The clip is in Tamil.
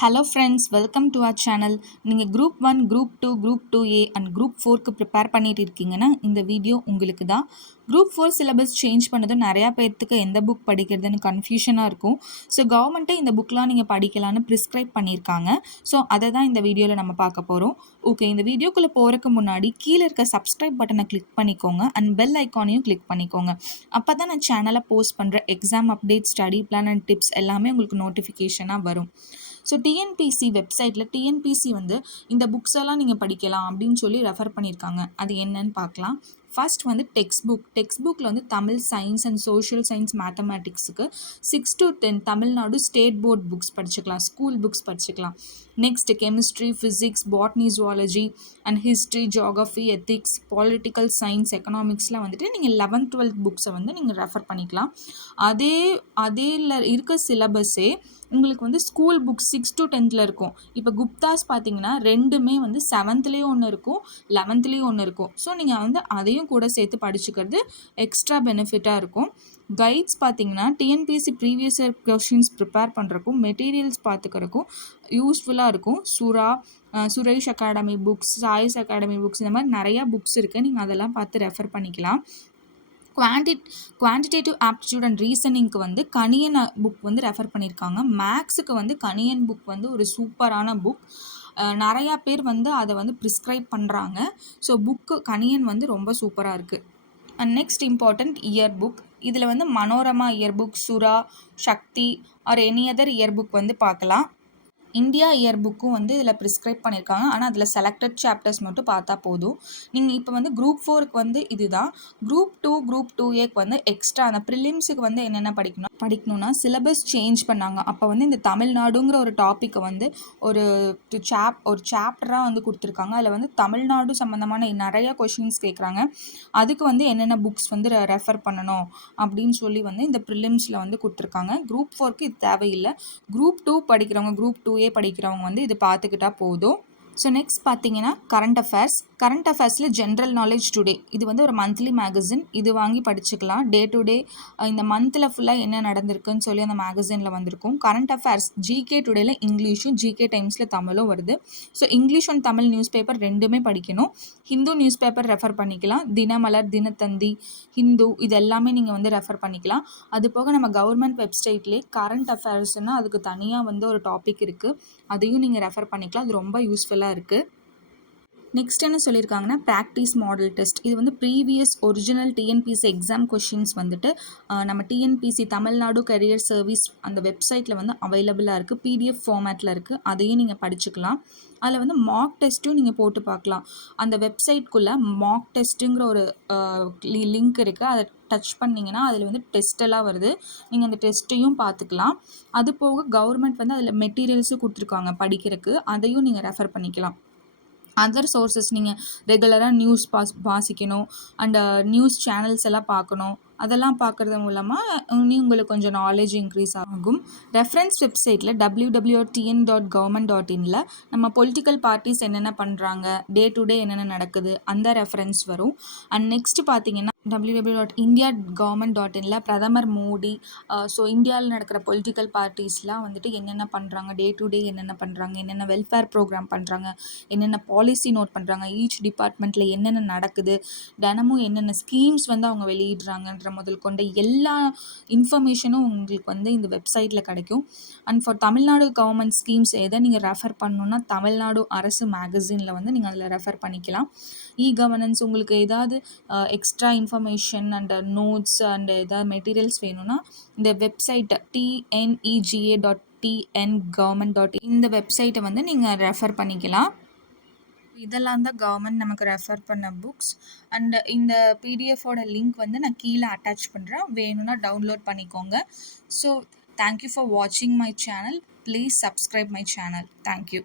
Hello friends welcome to our channel நீங்கள் group one group two group two A and group fork prepare பண்ணிட்டு இருக்கீங்கன்னா இந்த வீடியோ உங்களுக்கு தான். குரூப் ஃபோர் சிலபஸ் சேஞ்ச் பண்ணதும் நிறையா பேர்த்துக்கு எந்த புக் படிக்கிறதுன்னு கன்ஃபியூஷனாக இருக்கும். ஸோ கவர்மெண்ட்டே இந்த புக்லாம் நீங்கள் படிக்கலான்னு ப்ரிஸ்கிரைப் பண்ணியிருக்காங்க. ஸோ அதை தான் இந்த வீடியோவில் நம்ம பார்க்க போகிறோம் ஓகே இந்த வீடியோக்குள்ளே போகிறதுக்கு முன்னாடி கீழே இருக்க சப்ஸ்கிரைப் பட்டனை கிளிக் பண்ணிக்கோங்க. அண்ட் பெல் ஐக்கானையும் கிளிக் பண்ணிக்கோங்க. அப்போ தான் நான் சேனலை போஸ்ட் பண்ணுற exam update study plan and tips எல்லாமே உங்களுக்கு நோட்டிஃபிகேஷனாக வரும். ஸோ டிஎன்பிசி வெப்சைட்டில் டிஎன்பிசி வந்து இந்த புக்ஸ் எல்லாம் நீங்கள் படிக்கலாம் அப்படின்னு சொல்லி ரெஃபர் பண்ணியிருக்காங்க அது என்னன்னு பார்க்கலாம். ஃபஸ்ட் வந்து டெக்ஸ்ட் புக் டெக்ஸ்ட் புக்கில் வந்து Tamil science and social science மேத்தமேட்டிக்ஸுக்கு six to ten Tamil Nadu state board books படிச்சுக்கலாம் ஸ்கூல் புக்ஸ் படிச்சுக்கலாம். Next chemistry physics botany zoology and history geography ethics political science எக்கனாமிக்ஸில் வந்துட்டு நீங்கள் லெவன்த் டுவெல்த் புக்ஸை வந்து நீங்கள் ரெஃபர் பண்ணிக்கலாம். அதே அதேல இருக்க சிலபஸே உங்களுக்கு வந்து ஸ்கூல் புக்ஸ் சிக்ஸ் டு டென்த்தில் இருக்கும். இப்போ குப்தாஸ் பார்த்தீங்கன்னா ரெண்டுமே வந்து செவன்த்லேயும் ஒன்று இருக்கும் லெவன்த்லேயும் ஒன்று இருக்கும். ஸோ நீங்கள் வந்து அதையும் கூட சேர்த்து படிச்சுக்கிறது எக்ஸ்ட்ரா பெனிஃபிட்டாக இருக்கும். கைட்ஸ் பார்த்தீங்கன்னா TNPSC previous year questions prepare பண்ணுறக்கும் materials பார்த்துக்கிறக்கும் யூஸ்ஃபுல்லாக இருக்கும். Sura Suresh academy books Choice academy books இந்த மாதிரி நிறையா புக்ஸ் இருக்குது நீங்கள் அதெல்லாம் பார்த்து ரெஃபர் பண்ணிக்கலாம். குவான்டி குவான்டிடேட்டிவ் ஆப்டிடியூட் அண்ட் ரீசனிங்க்கு வந்து கணியன் புக் வந்து ரெஃபர் பண்ணியிருக்காங்க மேக்ஸுக்கு வந்து கணியன் புக் வந்து ஒரு சூப்பரான புக் நிறையா பேர் வந்து அதை வந்து ப்ரிஸ்கிரைப் பண்ணுறாங்க ஸோ புக்கு கணியன் வந்து ரொம்ப சூப்பராக இருக்குது and next important year book இதில் வந்து Manorama year book Sura Sakthi or any other year book வந்து பார்க்கலாம். இந்தியா இயர் புக்கும் வந்து இதில் ப்ரிஸ்கிரைப் பண்ணியிருக்காங்க. ஆனால் அதில் செலக்டட் சாப்டர்ஸ் மட்டும் பார்த்தா போதும். நீங்கள் இப்போ வந்து குரூப் ஃபோருக்கு வந்து இதுதான். குரூப் டூ குரூப் டூ ஏக்கு வந்து எக்ஸ்ட்ரா அந்த ப்ரிலிம்ஸுக்கு வந்து என்னென்ன படிக்கணும் படிக்கணும்னா சிலபஸ் சேஞ்ச் பண்ணாங்க. அப்போ வந்து இந்த தமிழ்நாடுங்கிற ஒரு டாப்பிக்கை வந்து ஒரு சாப் ஒரு சாப்டராக வந்து கொடுத்துருக்காங்க. அதில் வந்து தமிழ்நாடு சம்மந்தமான நிறையா கொஷின்ஸ் கேட்குறாங்க. அதுக்கு வந்து என்னென்ன புக்ஸ் வந்து ரெஃபர் பண்ணணும் அப்படின்னு சொல்லி வந்து இந்த ப்ரிலிம்ஸில் வந்து கொடுத்துருக்காங்க. குரூப் ஃபோருக்கு இது தேவையில்லை. குரூப் டூ படிக்கிறவங்க குரூப் டூ ஏ படிக்கிறவங்க வந்து இது பார்த்துக்கிட்டா போதும். ஸோ நெக்ஸ்ட் பார்த்தீங்கன்னா கரண்ட் அஃபேர்ஸ் கரண்ட் அஃபேர்ஸில் ஜென்ரல் நாலேஜ் டுடே இது வந்து ஒரு மந்த்லி மேகசின் இது வாங்கி படிச்சுக்கலாம். டே டு டே இந்த மந்தில் ஃபுல்லாக என்ன நடந்திருக்குன்னு சொல்லி அந்த மேகசினில் வந்திருக்கும். கரண்ட் அஃபேர்ஸ் ஜிகே டுடேல இங்கிலீஷும் ஜிகே டைம்ஸில் தமிழும் வருது. So English and Tamil news paper ரெண்டுமே படிக்கணும். ஹிந்து நியூஸ் பேப்பர் ரெஃபர் பண்ணிக்கலாம். தினமலர் தினத்தந்தி ஹிந்து இது எல்லாமே நீங்கள் வந்து ரெஃபர் பண்ணிக்கலாம். அது போக நம்ம கவர்மெண்ட் வெப்சைட்லேயே கரண்ட் அஃபேர்ஸ்னால் அதுக்கு தனியாக வந்து ஒரு டாபிக் இருக்குது அதையும் நீங்கள் ரெஃபர் பண்ணிக்கலாம். அது ரொம்ப யூஸ்ஃபுல்லாக இருக்குது நெக்ஸ்ட் என்ன சொல்லியிருக்காங்கன்னா ப்ராக்டிஸ் மாடல் டெஸ்ட் இது வந்து previous original TNPSC exam questions வந்துட்டு நம்ம டிஎன்பிசி தமிழ்நாடு கரியர் சர்வீஸ் அந்த வெப்சைட்டில் வந்து அவைலபிளாக இருக்குது பிடிஎஃப் ஃபார்மேட்டில் இருக்குது அதையும் நீங்கள் படிச்சுக்கலாம். அதில் வந்து மாக் டெஸ்ட்டும் நீங்கள் போட்டு பார்க்கலாம். அந்த வெப்சைட்குள்ளே மாக் டெஸ்ட்டுங்கிற ஒரு லிங்க் இருக்குது அதை டச் பண்ணிங்கன்னா அதில் வந்து டெஸ்ட்டெல்லாம் வருது. நீங்கள் அந்த டெஸ்ட்டையும் பார்த்துக்கலாம். அது போக கவர்மெண்ட் வந்து அதில் மெட்டீரியல்ஸும் கொடுத்துருக்காங்க படிக்கிறதுக்கு. அதையும் நீங்கள் ரெஃபர் பண்ணிக்கலாம். அதர் சோர்ஸஸ் நீங்கள் ரெகுலராக நியூஸ் பாஸ் வாசிக்கணும். அண்ட் நியூஸ் சேனல்ஸ் எல்லாம் பார்க்கணும். அதெல்லாம் பார்க்குறது மூலமாக இன்னும் உங்களுக்கு கொஞ்சம் நாலேஜ் இன்க்ரீஸ் ஆகும். ரெஃபரன்ஸ் வெப்சைட்டில் W W TN dot government dot இனில் நம்ம பொலிட்டிக்கல் பார்ட்டிஸ் என்னென்ன பண்ணுறாங்க டே டு டே என்னென்ன நடக்குது அந்த ரெஃபரன்ஸ் வரும். அண்ட் நெக்ஸ்ட் பார்த்தீங்கன்னா W W dot India government dot இனில் பிரதமர் மோடி ஸோ இந்தியாவில் நடக்கிற பொலிட்டிக்கல் பார்ட்டிஸ்லாம் வந்துட்டு என்னென்ன பண்ணுறாங்க டே டு டே என்னென்ன பண்ணுறாங்க என்னென்ன வெல்ஃபேர் ப்ரோக்ராம் பண்ணுறாங்க என்னென்ன பாலிசி நோட் பண்ணுறாங்க ஈச் டிபார்ட்மெண்ட்டில் என்னென்ன நடக்குது தினமும் என்னென்ன ஸ்கீம்ஸ் வந்து அவங்க வெளியிடுறாங்கன்ற முதல் கொண்ட எல்லா இன்ஃபர்மேஷனும் உங்களுக்கு வந்து இந்த வெப்சைட்டில் கிடைக்கும். And for Tamil Nadu government schemes எதை நீங்கள் ரெஃபர் பண்ணணுன்னா தமிழ்நாடு அரசு மேகசினில் வந்து நீங்கள் அதில் ரெஃபர் பண்ணிக்கலாம். இ கவர்னன்ஸ் உங்களுக்கு ஏதாவது extra information and notes and ஏதாவது மெட்டீரியல்ஸ் வேணும்னா இந்த website TNEGA dot TN government dot இந்த வெப்சைட்டை வந்து நீங்கள் ரெஃபர் பண்ணிக்கலாம். இதெல்லாம் தான் கவர்மெண்ட் நமக்கு ரெஃபர் பண்ண புக்ஸ் அண்ட் இந்த பிடிஎஃபோட லிங்க் வந்து நான் கீழே அட்டாச் பண்ணுறேன் வேணும்னா டவுன்லோட் பண்ணிக்கோங்க. ஸோ தேங்க்யூ ஃபார் வாட்சிங் my channel please subscribe my channel thank you